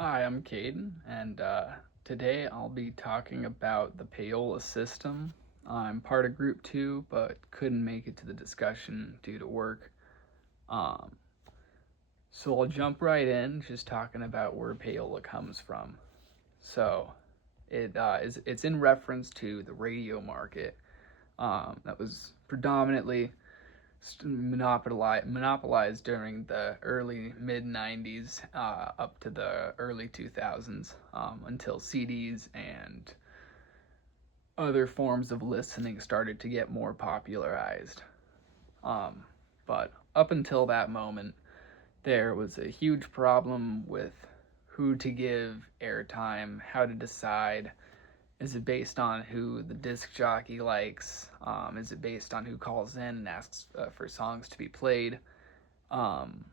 Hi, I'm Caden, and today I'll be talking about the payola system. I'm part of Group 2, but couldn't make it to the discussion due to work. Um, so I'll jump right in, just talking about where payola comes from. So it's in reference to the radio market that was predominantly monopolized during the early mid 90s up to the early 2000s until CDs and other forms of listening started to get more popularized. Um, but up until that moment, there was a huge problem with who to give airtime, how to decide. Is it based on who the disc jockey likes? Is it based on who calls in and asks for songs to be played? Um,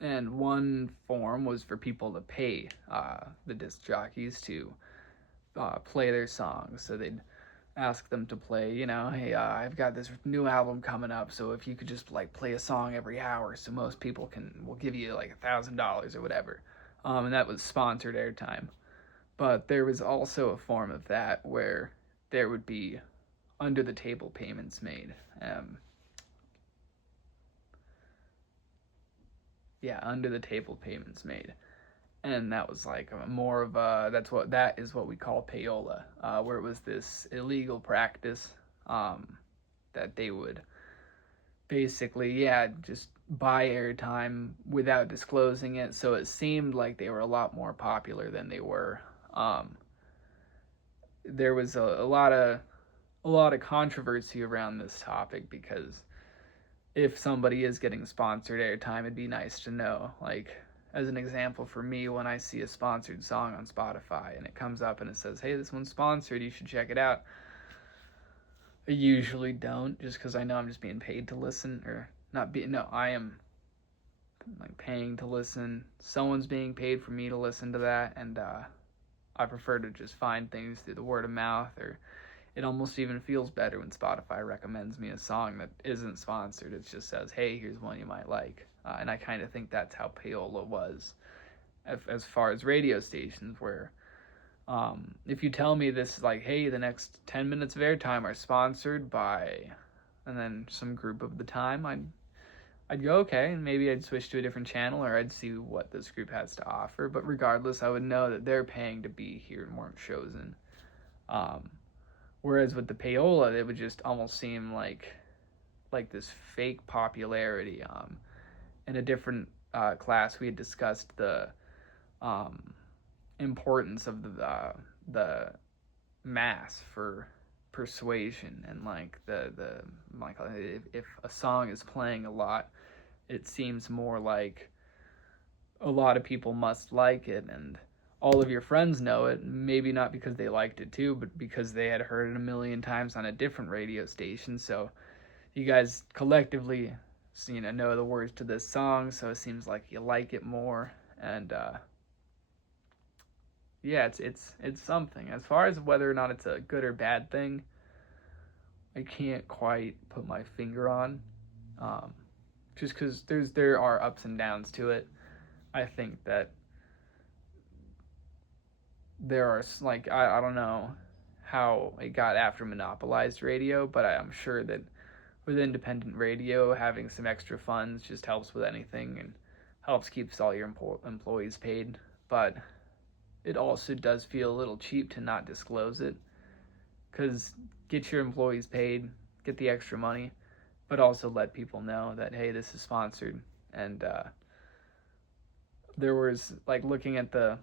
and one form was for people to pay the disc jockeys to play their songs. So they'd ask them to play, hey, I've got this new album coming up, so if you could just like play a song every hour, so most people will give you like $1,000 or whatever, and that was sponsored airtime. But there was also a form of that where there would be under the table payments made. Yeah, under the table payments made. And that was like more of a that is what we call payola, where it was this illegal practice that they would basically, yeah, just buy airtime without disclosing it. So it seemed like they were a lot more popular than they were. There was a lot of controversy around this topic because if somebody is getting sponsored airtime, it'd be nice to know. Like, as an example, for me, when I see a sponsored song on Spotify and it comes up and it says, hey, this one's sponsored, you should check it out, I usually don't, just because I know I'm just being paid to listen, or not be, no, I am like paying to listen. Someone's being paid for me to listen to that, and I prefer to just find things through the word of mouth, or it almost even feels better when Spotify recommends me a song that isn't sponsored. It just says, hey, here's one you might like. And I kind of think that's how payola was as far as radio stations, where if you tell me this, like, hey, the next 10 minutes of airtime are sponsored by, and then some group of the time, I'd go, okay, and maybe I'd switch to a different channel, or I'd see what this group has to offer. But regardless, I would know that they're paying to be here and weren't chosen. Um, Whereas with the payola, it would just almost seem like this fake popularity. In a different class, we had discussed the um, importance of the mass for persuasion, and like the like if a song is playing a lot, it seems more like a lot of people must like it, and all of your friends know it, maybe not because they liked it too, but because they had heard it a million times on a different radio station. So you guys collectively, know the words to this song, so it seems like you like it more. And yeah, it's something. As far as whether or not it's a good or bad thing, I can't quite put my finger on. Um, just because there are ups and downs to it. I think that there are, like, I don't know how it got after monopolized radio, but I'm sure that with independent radio, having some extra funds just helps with anything and helps keeps all your employees paid. But it also does feel a little cheap to not disclose it, because get your employees paid, get the extra money, but also let people know that, hey, this is sponsored. And there was, like, looking at the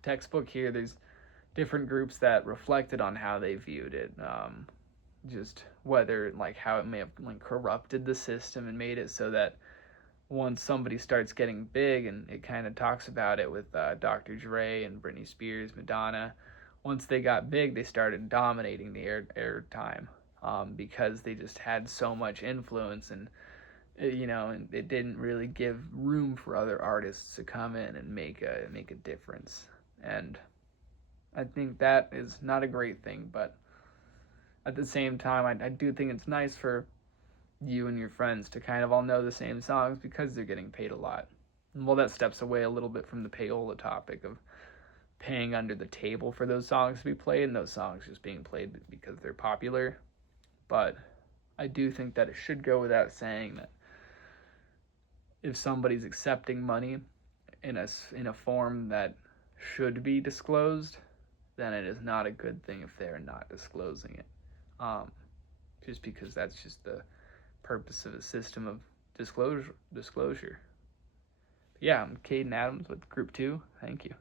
textbook here, there's different groups that reflected on how they viewed it. Just whether, like, how it may have like corrupted the system and made it so that once somebody starts getting big, and it kind of talks about it with Dr. Dre and Britney Spears, Madonna, once they got big, they started dominating the air time, because they just had so much influence, and and it didn't really give room for other artists to come in and make a difference. And I think that is not a great thing, but at the same time, I do think it's nice for you and your friends to kind of all know the same songs because they're getting paid a lot. Well, that steps away a little bit from the payola topic of paying under the table for those songs to be played and those songs just being played because they're popular. But I do think that it should go without saying that if somebody's accepting money in a form that should be disclosed, then it is not a good thing if they're not disclosing it. Just because that's just the purpose of a system of disclosure. Yeah, I'm Caden Adams with Group 2. Thank you.